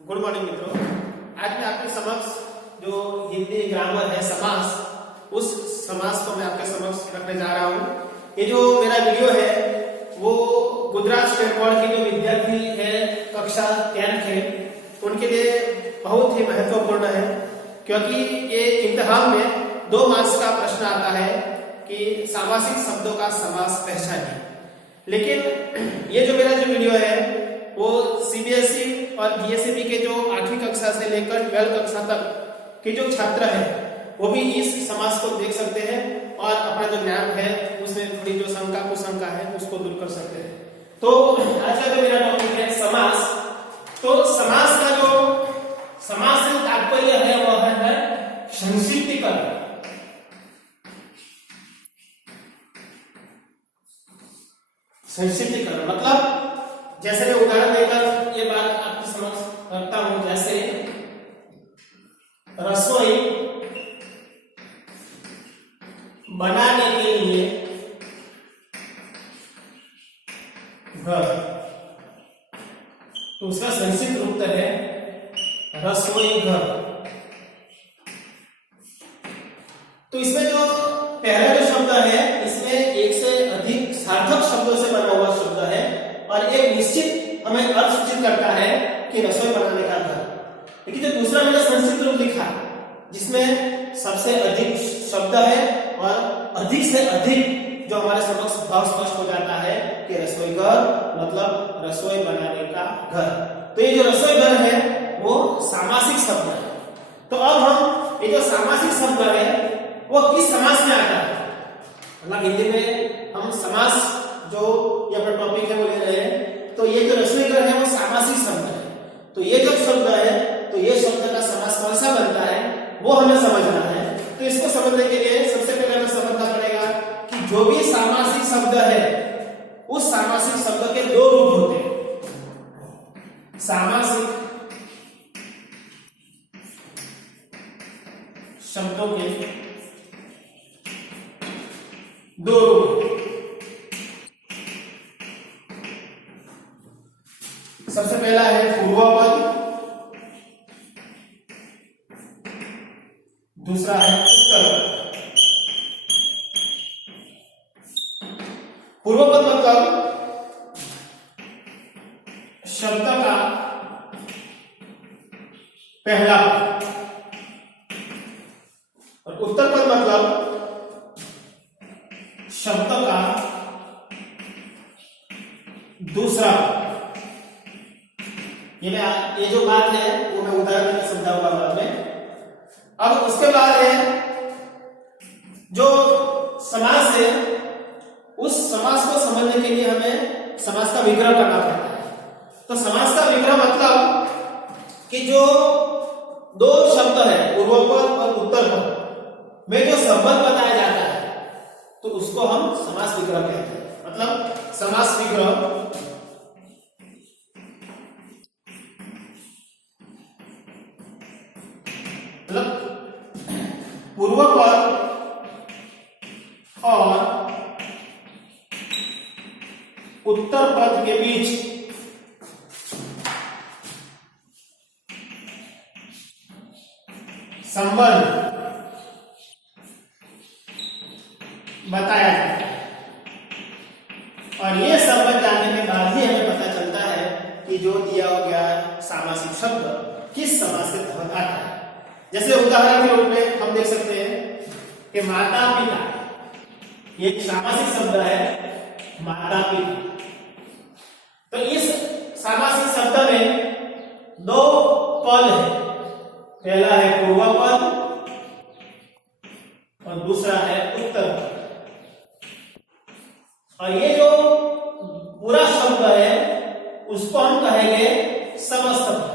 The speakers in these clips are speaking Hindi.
गुड मॉर्निंग मित्रों। आज मैं आपके समक्ष जो हिंदी ग्रामर है समास, उस समास को मैं आपके समक्ष रखने जा रहा हूँ। ये जो मेरा वीडियो है वो गुजरात स्टेट बोर्ड के जो विद्यार्थी है कक्षा 10 के उनके लिए बहुत ही महत्वपूर्ण है, क्योंकि ये इम्तिहान में 2 मार्क्स का प्रश्न आता है कि सामासिक शब्दों का समास पहचानिए। लेकिन ये जो मेरा जो वीडियो है वो सीबीएसई और डीएसईबी के जो 8वीं कक्षा से लेकर 12वीं कक्षा तक के जो छात्र हैं वो भी इस समास को देख सकते हैं और अपना जो ज्ञान है उसमें थोड़ी जो शंका कुशंका है उसको दूर कर सकते हैं। तो आज का जो मेरा टॉपिक है समास। तो समास का जो समास से तात्पर्य है वह है संक्षिप्तीकरण। संक्षिप्तीकरण मतलब जैसे मैं उदाहरण देकर ये बात आपके समक्ष रखता हूं, जैसे रसोई बनाने के लिए घर, तो उसका संक्षिप्त रूप है रसोई घर। तो इसमें जो पहला जो शब्द है इसमें एक से अधिक सार्थक शब्दों से बना हुआ शब्द है और एक निश्चित हमें अर्थ सूचित करता है कि रसोई बनाने का घर। लेकिन जो दूसरा मैंने संक्षिप्त रूप लिखा जिसमें सबसे अधिक शब्द है और अधिक से अधिक जो हमारे समक्ष भाव स्पष्ट हो जाता है कि रसोई घर मतलब रसोई बनाने का घर। तो ये जो रसोई घर है वो सामासिक शब्द है। तो अब हम ये जो सामासिक शब्द है वो किस समास में आता है, मतलब हिंदी में हम समास जो ये अपना टॉपिक है वो ले रहे हैं। तो ये जो रसोई घर है वो सामासिक शब्द है। तो ये जो शब्द है तो ये शब्द का समास कौन सा बनता है वो हमें समझना है। तो इसको समझने के लिए सबसे पहले हमें समझना पड़ेगा कि जो भी सामासिक शब्द है उस सामासिक शब्द के 2 रूप होते हैं। सामासिक शब्दों के 2 रूप। सबसे पहला है पूर्वपद, दूसरा है उत्तरपद। पूर्वपद मतलब शब्द का पहला पद और उत्तरपद मतलब शब्द का दूसरा पद। ये जो बात है वो मैं उदाहरण में समझाऊंगा बाद में। अब उसके बाद है जो समास है उस समास को समझने के लिए हमें समास का विग्रह करना पड़ता है। तो समास का विग्रह मतलब कि जो 2 शब्द है पूर्वपद और उत्तरपद में जो संबंध बताया जाता है तो उसको हम समास विग्रह कहते हैं। मतलब समास विग्रह मतलब पूर्वपद और उत्तरपद के बीच संबंध बताया जाता है और ये संबंध जानने के बाद ही हमें पता चलता है कि जो दिया गया सामासिक शब्द किस समास के तहत आता है। जैसे उदाहरण के रूप में हम देख सकते हैं कि माता पिता, ये सामासिक शब्द है माता पिता। तो इस सामासिक शब्द में 2 पद है, पहला है पूर्वपद और दूसरा है उत्तरपद। और ये जो पूरा शब्द है उसको हम कहेंगे समस्त पद।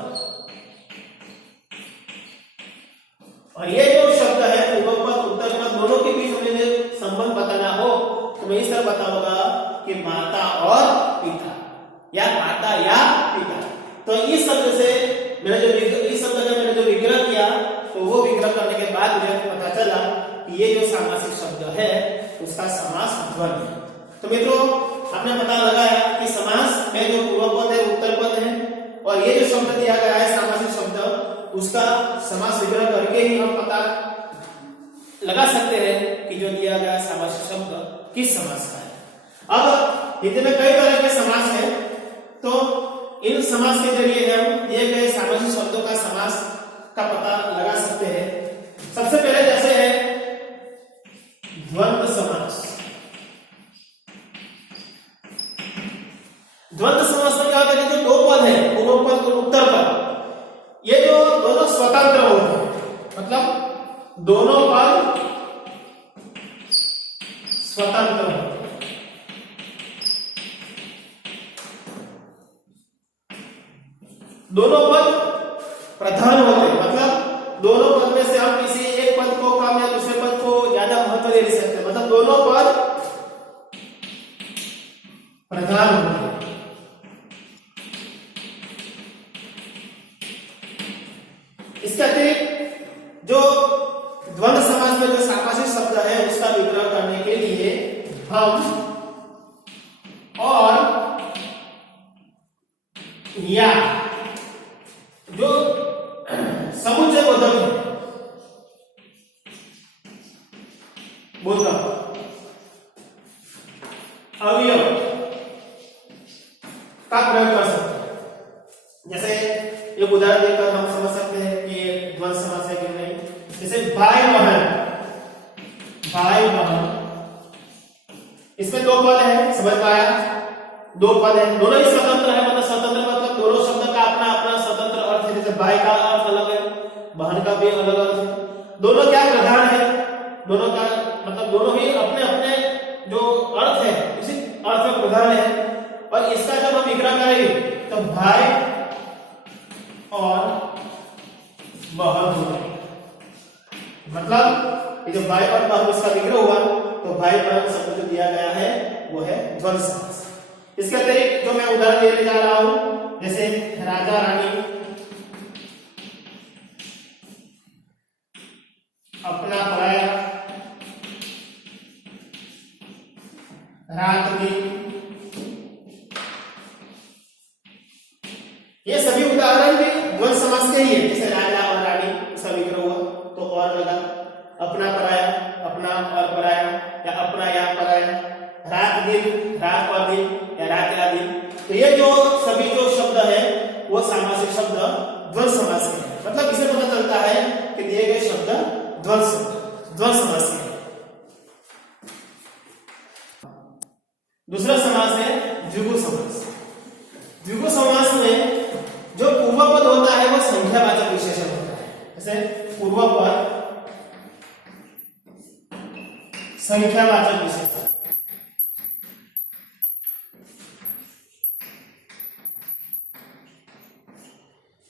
और ये जो शब्द है पूर्वपद उत्तरपद दोनों के बीच हमें संबंध बताना हो तो मैं इस तरह बताऊंगा कि माता और पिता या माता या पिता। तो इस शब्द से इस शब्द का मैंने जो विग्रह किया तो वो विग्रह करने के बाद मुझे पता चला कि ये जो सामासिक शब्द है उसका समास द्वंद्व है। तो मित्रों आपने पता लगाया कि समास में जो पूर्वपद है उत्तरपद है और ये जो शब्द दिया गया है सामासिक शब्द, उसका समास विग्रह करके ही हम पता लगा सकते हैं कि जो दिया गया सामासिक शब्द किस समास का है। अब हिंदी में कई तरह के समास हैं, तो इन समास के जरिए हम दिए गए सामासिक शब्दों का समास का पता लगा सकते हैं। सबसे पहले जैसे है द्वंद्व समास। द्वंद्व समास में क्या होता है कि जो दो पद है, पूर्व पद और उत्तर पद, ये जो दोनों स्वतंत्र होते हैं, मतलब दोनों पद स्वतंत्र होते हैं। दोनों पद प्रधान होते हैं, मतलब दोनों पद में से हम किसी एक पद को कम या दूसरे पद को ज्यादा महत्व दे नहीं सकते, मतलब दोनों पद प्रधान होते हैं। इसके अतिरिक्त जो द्वंद्व समास में जो सामासिक शब्द है उसका विग्रह करने के लिए हम और या जो समुच्चय बोधक है, बोधक अवयव का प्रयोग कर सकते हैं। जैसे एक उदाहरण देकर हम समझ सकते हैं कि ये द्वंद्व समास है कि नहीं। जैसे भाई बहन, भाई बहन, इसमें दो पद है, समझ पाया, दो पद है, दोनों ही स्वतंत्र है, मतलब स्वतंत्र मतलब दोनों शब्द का अपना अपना स्वतंत्र अर्थ है। जैसे भाई का अर्थ अलग है, बहन का भी अलग अर्थ है, दोनों क्या प्रधान है, दोनों का मतलब दोनों ही अपने अपने जो अर्थ है उसी अर्थ में प्रधान है। और इसका जब हम विग्रह करेंगे तो भाई और बहन होगा, मतलब ये जो भाई और बहन उसका विग्रह हुआ, तो भाई बहन शब्द जो दिया गया है वो है द्वंद्व समास। इसके अतिरिक्त जो मैं उदाहरण देने जा रहा हूं, जैसे राजा रानी, अपना पराया, रात दिन, ये सभी उदाहरण भी द्वंद्व समास के ही है। जैसे राजा और रानी उसका विग्रह हुआ तो और लगा, अपना पराया, अपना और पराया, या अपना या पराया, रात दिन, रात और दिन, या रात या दिन। तो ये जो सभी जो शब्द है वो सामासिक शब्द द्वंद्व समास के हैं। मतलब इसे पता चलता है कि दिए गए शब्द द्वंद्व समास के हैं। दूसरा समास है द्विगु समास। द्विगु समास में जो पूर्व पद होता है वो संख्यावाचक विशेषण होता है। जैसे पूर्व पद संख्यावाचक विशेषण,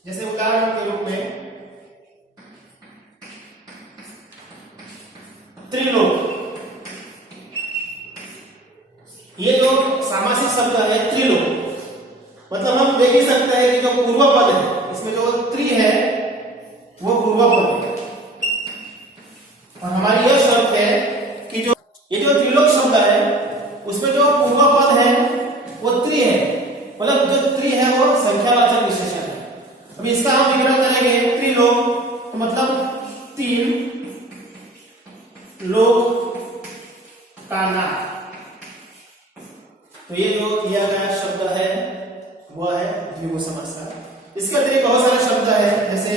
जैसे उदाहरण के रूप में त्रिलोक, ये जो सामासिक शब्द है त्रिलोक, मतलब हम देख ही सकते हैं कि जो पूर्व पद है इसमें जो त्रि है वो पूर्व पद है, और हमारी यह शर्त है कि जो ये जो त्रिलोक शब्द है उसमें जो पूर्व पद है वो त्रि है, मतलब जो त्रि है वो संख्यावाचक विशेषण है। अभी इसका हम विग्रह करेंगे त्रिलोक, तो मतलब तीन लोक का नाम। तो ये जो दिया गया शब्द है वह है द्विगु समास का। इसके अतिरिक्त बहुत सारे शब्द है, जैसे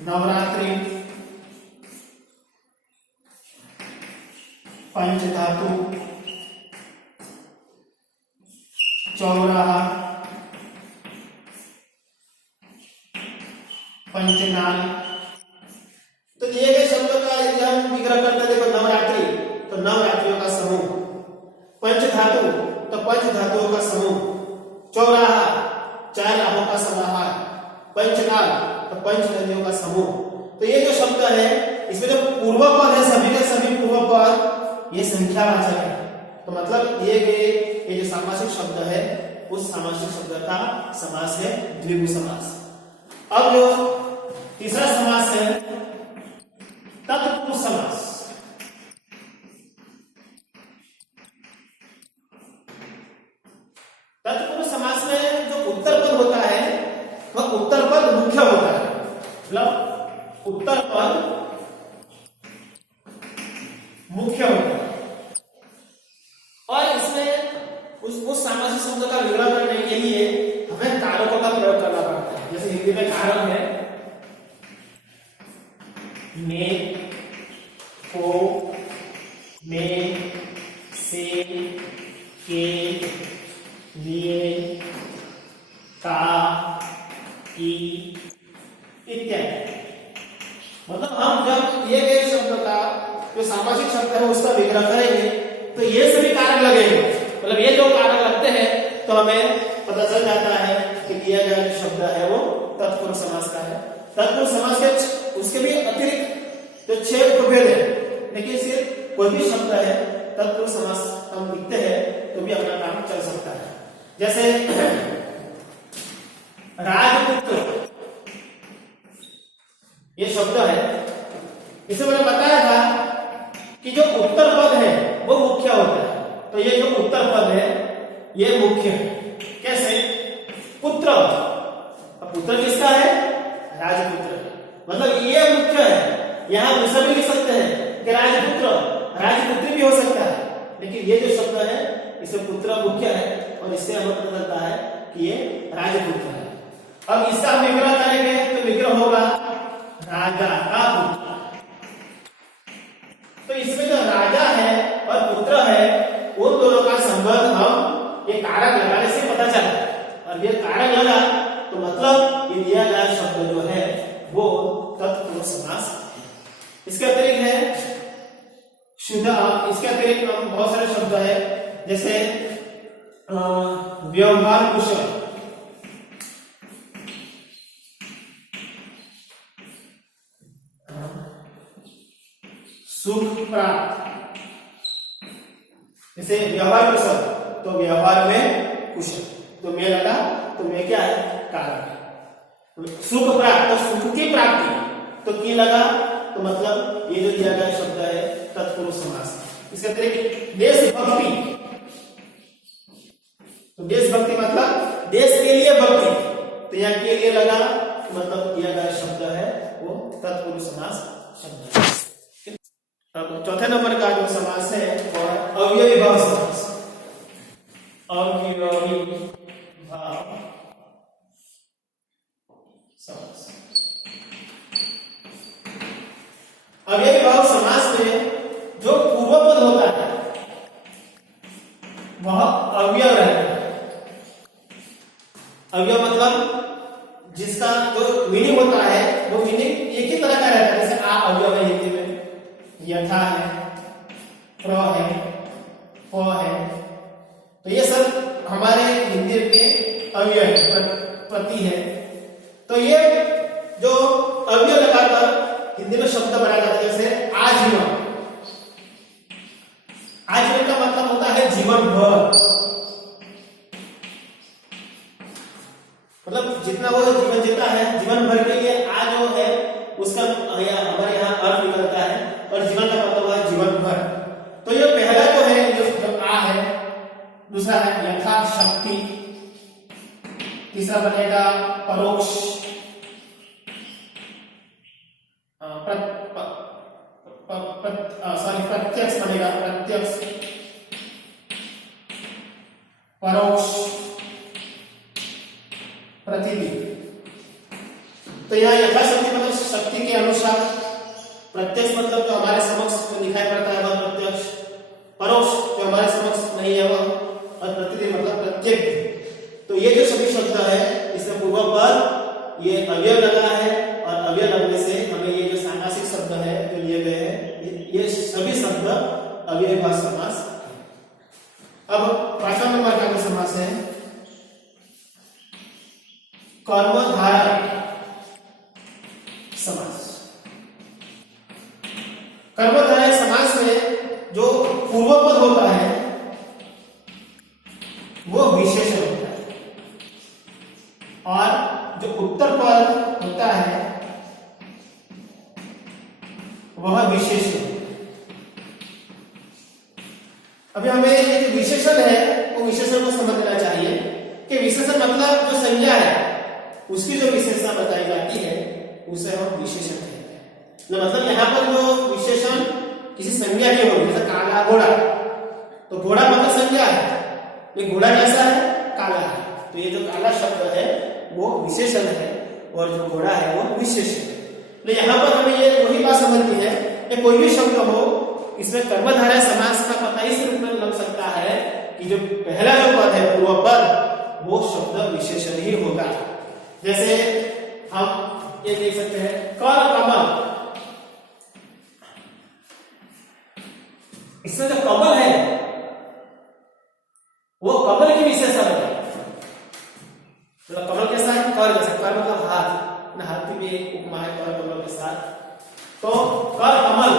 नवरात्रि, पंचधातु, चौराहा, पंचनाल। तो दिए गए शब्दों का यदि हम विग्रह करते हैं, देखो नवरात्रि तो नवरात्रियों का समूह, पंचधातु तो पंचधातुओं का समूह, चौराहा चार राहों का समाहार, पंचनाल तो पंच नदियों का समूह। तो ये जो शब्द है इसमें जो पूर्व पद है सभी के सभी पूर्व पद ये संख्यावाचक है। तो मतलब दिए गए ये जो सामासिक शब्द है उस सामासिक शब्द का समास है द्विगु समास। अब जो तीसरा समास है तत्पुरुष समास। तत्पुरुष समास में जो उत्तर पद होता है उत्तर पद मुख्य होता है, मतलब उत्तर पद मुख्य होता है। और इसमें उस सामासिक शब्द का विवरण करने के लिए हमें कारकों का प्रयोग करना पड़ता है। जैसे हिंदी में कारक है में, को, में, से, के, लिए, का, की इत्यादि। मतलब हम जब ये गए शब्द का जो सामासिक शब्द है उसका विग्रह करेंगे तो ये सभी कारक लगेंगे। मतलब ये जो कारक लगते हैं तो हमें पता चल जाता है कि दिया गया जो शब्द है वो तत्पुरुष समास का है। तत्पुरुष समास के उसके भी अतिरिक्त जो 6 उपभेद है, लेकिन सिर्फ कोई भी शब्द है तत्पुरुष समास हम लिखते हैं तो भी अपना काम चल सकता है। जैसे राजपुत्र ये शब्द है, इसे मैंने बताया था कि जो उत्तर पद है वो मुख्य होता है। तो ये जो उत्तर पद है ये मुख्य है। कैसे? पुत्र, अब पुत्र किसका है? राजपुत्र, मतलब ये मुख्य है। यहां दूसरा भी लिख सकते हैं कि राजपुत्र, राजपुत्री भी हो सकता है, लेकिन ये जो शब्द है इसे पुत्र मुख्य है और इससे हमें पता चलता है कि ये राजपुत्र है। अब इसका हम विग्रह करेंगे तो विग्रह होगा राजा का पुत्र। तो इसमें जो राजा है और पुत्र है उन दोनों का संबंध हम ये कारक लगाने से पता चला, और ये कारक लगा तो मतलब ये दिया गया शब्द जो है वो तत्पुरुष समास है। इसके अतिरिक्त है शुद्ध, इसके अतिरिक्त हम बहुत सारे शब्द है जैसे व्यवहार कुशल, सुख प्राप्त, जैसे व्यवहार कुशल तो व्यवहार में कुशल, तो मैं लगा तो मैं क्या है? कारक। सुख प्राप्त तो सुख की प्राप्ति, तो की लगा तो मतलब ये जो दिया गया शब्द है तत्पुरुष समास। इसके अतिरिक्त देशभक्ति, तो देशभक्ति मतलब देश के लिए भक्ति, तो यहाँ के लिए लगा तो मतलब दिया गया शब्द है वो तत्पुरुष समास शब्द है। अब चौथे नंबर का जो समास है वो अव्ययी भाव समास। अव्ययी भाव समास, अव्ययी भाव समास में जो पूर्व पद होता है वह अव्यय रहता है। अव्यय मतलब जिसका जो मीनिंग होता है वो मीनिंग एक ही तरह का रहता है। जैसे आ अव्यय है हिंदी में, यथा है, प्र है, प है, तो ये सब हमारे हिंदी के अव्यय है, प्रति है। तो ये जो अव्यय लगाकर हिंदी में शब्द बनाया जाता है, जैसे आजीवन, आजीवन का मतलब होता है जीवन भर, मतलब जितना वो जीवन जीता है जीवन भर के लिए आ जो है उसका हमारे यहाँ अर्थ निकलता है, और जीवन का मतलब है जीवन भर। तो ये पहला जो है जो आ है, दूसरा है यथा शक्ति, तीसरा बनेगा परोक्ष, प्रत्यक्ष बनेगा, प्रत्यक्ष, परोक्ष, प्रतिदिन। तो यहाँ यथाशक्ति मतलब शक्ति के अनुसार, प्रत्यक्ष मतलब जो हमारे समक्ष जो दिखाई पड़ता है वह प्रत्यक्ष, परोक्ष जो हमारे समक्ष नहीं है वह, और प्रतिदिन मतलब प्रत्येक। तो ये जो सभी शब्द है इसमें पूर्व पद ये अव्यय लगा है, और अव्यय लगने से हमें ये जो सामासिक शब्द है जो लिए गए हैं ये सभी शब्द अव्यय भाव समास है। अब पांचवा नंबर का जो समास है कर्मधारय समास। कर्मधारय समास में जो पूर्व पद होता है वो विशेषण होता है, और जो उत्तर पद होता है वह विशेषण होता है। अभी हमें ये जो विशेषण है वो विशेषण को समझना चाहिए कि विशेषण मतलब जो संज्ञा है उसकी जो विशेषता बताई जाती है उसे हम विशेषण कहते हैं। मतलब यहाँ पर जो विशेषण किसी संज्ञा की होगी, जैसे काला घोड़ा, तो घोड़ा मतलब संज्ञा है, ये घोड़ा कैसा है, काला है, तो ये जो काला शब्द है वो विशेषण है और जो घोड़ा है वो विशेषण है। तो यहाँ पर हमें ये वही बात समझनी है कि कोई भी शब्द हो, इसमें कर्मधारय समास का पता इस रूप में लग सकता है कि जो पहला जो पद है पूर्व पद वो शब्द विशेषण ही होगा। जैसे हम ये देख सकते हैं कर कमल, इसमें जो कमल है वो कमल की विशेषता है। तो कमल कैसा है, कर जैसा, कर मतलब हाथ, हाथी भी एक उपमा है कर कमल के साथ। तो कर कमल,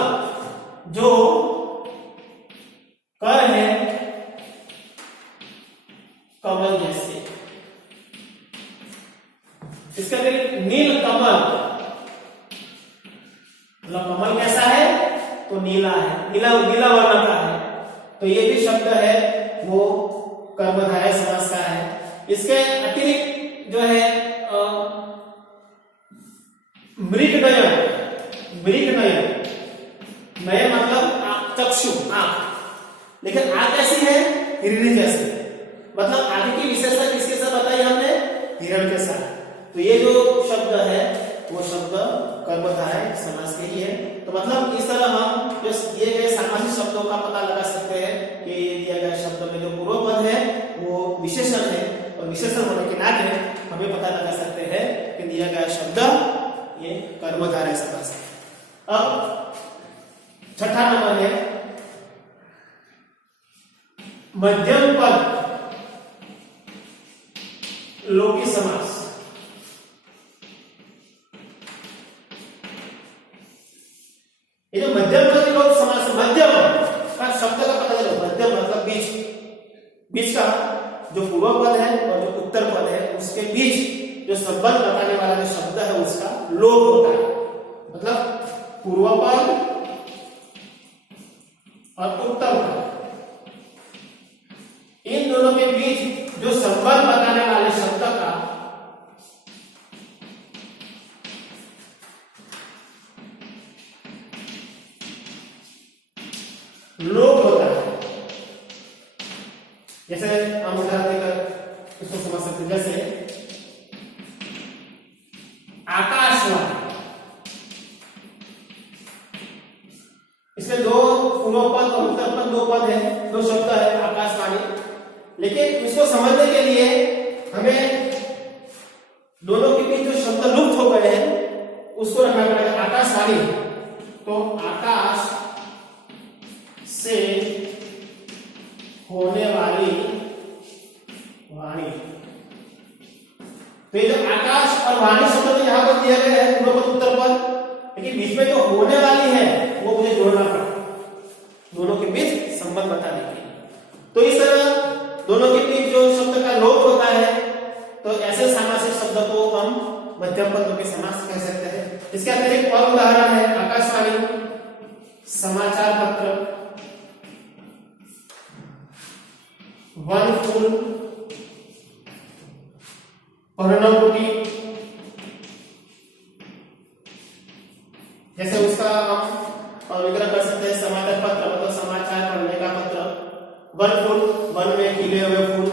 जो कर है कमल जैसे, इसके अतिरिक्त नील कमल, मतलब कमल कैसा है तो नीला है, नीला नीला वर्ण का है, तो ये भी शब्द है वो कर्मधारय समास का है। इसके अतिरिक्त जो है मृगनयन, मृगनयन, नय मतलब चक्षु आंख, लेकिन आंख कैसी है, हिरणी जैसी, मतलब आंख की विशेषता किसके साथ बताई हमने, हिरण के साथ। तो ये जो शब्द है वो शब्द कर्मधारय समास के ही है। तो मतलब इस तरह हम जो दिए गए सामासिक शब्दों का पता लगा सकते हैं कि ये दिया गया शब्द में जो पूर्व पद है वो विशेषण है, और विशेषण होने के नाते हमें पता लगा सकते हैं कि दिया गया शब्द ये कर्मधारय समास है। अब छठा नंबर है मध्यम पद लोकी समास। ये जो मध्यम पद लोक समास, मध्यम का शब्द का पता चलो, मध्यम मतलब बीच, बीच का जो पूर्व पद है और जो उत्तर पद है उसके बीच जो संबंध बताने वाला जो शब्द है उसका लोक होता है। मतलब पूर्व पद और उत्तर पद, इन दोनों के बीच जो संबंध बताने वाले शब्द का लोक होता है। जैसे हम उदाहरण देकर इसको समझ सकते हैं, जैसे आकाशवाणी, इसमें दो पूर्व पद और उत्तर पद, दो पद है, दो शब्द है आकाशवाणी, लेकिन इसको समझने के लिए हमें दोनों के बीच जो शब्द लुप्त हो गए हैं उसको रखना पड़ेगा। आकाशवाणी, तो आकाश से होने वाली वाणी, तो ये जो आकाश और वाणी शब्द तो यहां पर दिया गया है पूर्व पद उत्तर पद, लेकिन बीच में जो होने वाली है वो मुझे जोड़ना पड़ा, दोनों के बीच संबंध बताने के लिए। तो इस तरह दोनों के बीच जो शब्द का लोप होता है तो ऐसे सामासिक शब्द को हम मध्यम पद लोकी समास कह सकते हैं। इसके अतिरिक्त और उदाहरण है आकाशवाणी, समाचार पत्र, वन फूल, पर्णकुटी, जैसे उसका हम विग्रह कर सकते हैं समाचार पत्र मतलब समाचार पढ़ने का पत्र, वन फूल वन में खिले हुए फूल,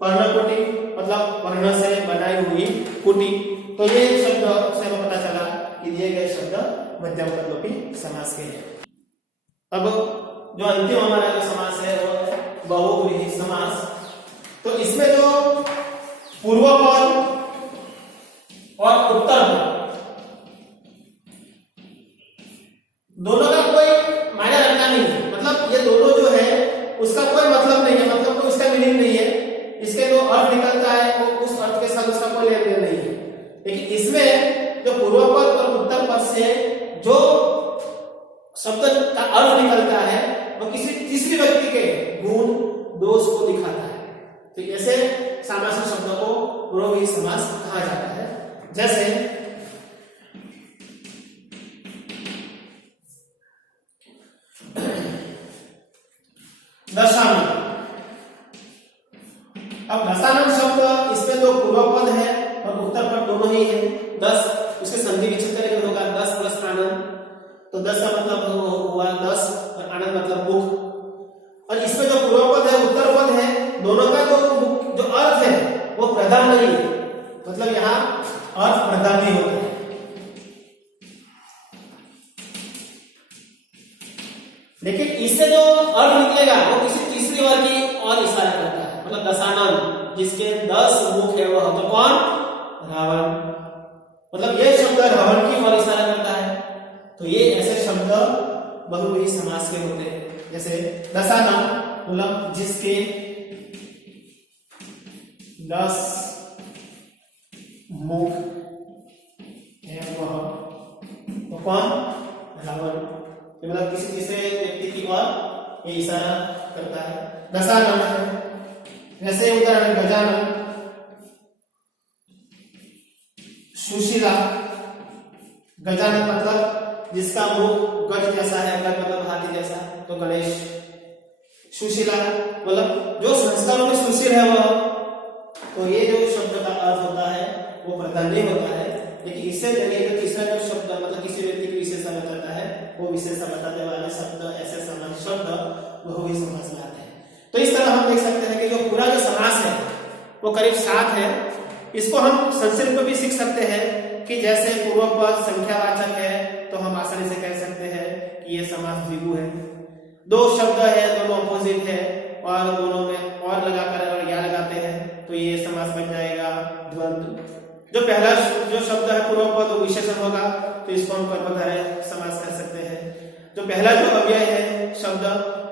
पर्णकुटी मतलब पर्ण से बनाई हुई कुटी। तो ये शब्द से हमें पता चला कि दिए गए शब्द मध्यम पद लोकी समास के हैं। अब जो अंतिम हमारा जो समास है वो बहुव्रीहि समास। तो इसमें जो पूर्व पद और उत्तर पद दोनों का कोई मायने रखता नहीं है, मतलब ये दोनों जो है उसका कोई मतलब नहीं है, मतलब कोई उसका मीनिंग नहीं है, इसके जो अर्थ निकलता है वो उस अर्थ के साथ उसका कोई लेन देन नहीं है। लेकिन इसमें जो पूर्व पद और उत्तर पद से जो शब्द का अर्थ निकलता है वो किसी तीसरे व्यक्ति के गुण दोष को दिखाता है। तो ऐसे सामासिक शब्दों को बहुव्रीहि समास कहा जाता है। जैसे दशानन, अब दशानन शब्द इसमें जो पूर्व पद है और उत्तर पद 10 उसके संधि विच्छेद करेंगे तो होगा 10 प्लस आनंद, तो 10 का मतलब हुआ 10 और आनंद मतलब मुख। और इसमें जो पूर्व पद है उत्तर पद है, दोनों का जो अर्थ है वो प्रधान नहीं है, मतलब यहाँ अर्थ प्रधान नहीं होता है। लेकिन इससे जो अर्थ निकलेगा वो किसी तीसरी वर्ग की और इशारा करता है, मतलब दशानन जिसके 10 मुख है वह तो कौन? रावण। मतलब ये शब्द रावण की ओर इशारा करता है। तो ये ऐसे शब्द बहुव्रीहि समास के होते हैं, जैसे दशानन मतलब जिसके 10 मुख है वह तो कौन? रावण। मतलब किसी तीसरे व्यक्ति की ओर ये इशारा करता है। दशानन है, जैसे उदाहरण गजानन, सुशीला। गजानन मतलब जिसका मुख गज जैसा है, गज मतलब हाथी जैसा, तो गणेश। सुशीला मतलब जो संस्कारों में सुशील है वह। तो ये जो शब्द का अर्थ होता है वो प्रधान नहीं होता है, लेकिन इससे जगह तीसरा जो शब्द मतलब किसी व्यक्ति की विशेषता बताता है वो विशेषता बताने वाले शब्द ऐसे समास शब्द बहुव्रीहि समास में आते हैं। तो इस तरह हम देख सकते हैं कि जो पूरा जो समास है वो करीब 7 है। इसको हम संक्षेप में भी सीख सकते हैं कि जैसे पूर्व पद संख्यावाचक है तो हम आसानी से कह सकते हैं कि ये समास द्विगु है। दो शब्द है, दोनों अपोजिट है और दोनों में और लगाकर अगर या लगाते हैं तो ये समास बन जाएगा द्वंद्व। जो पहला जो शब्द है पूर्व पद वो विशेषण होगा तो इसको हम कर्मधारय समास कर सकते हैं। जो पहला जो अव्यय है शब्द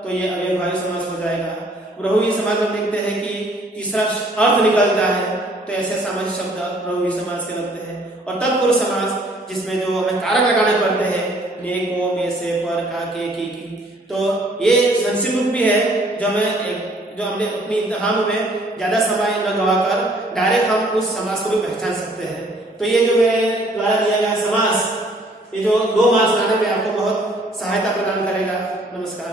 तो ये अव्ययभावी समास हो जाएगा। बहुव्रीहि समास में देखते हैं कि तीसरा अर्थ निकलता है तो ऐसे सामान्य शब्द बहुव्रीहि समास के लगते हैं। और तत्पुरुष समास जिसमें जो हमें कारक लगाने पड़ते हैं, ने, को, में, से, पर, का, के, की, तो ये संक्षिप्त रूप भी है जो हमने अपनी इम्तिहान में ज्यादा समय न गवाकर डायरेक्ट हम उस समास को भी पहचान सकते हैं। तो ये जो मेरे द्वारा दिया गया समास, ये जो 2 मार्क्स लाने में आपको बहुत सहायता प्रदान करेगा। नमस्कार।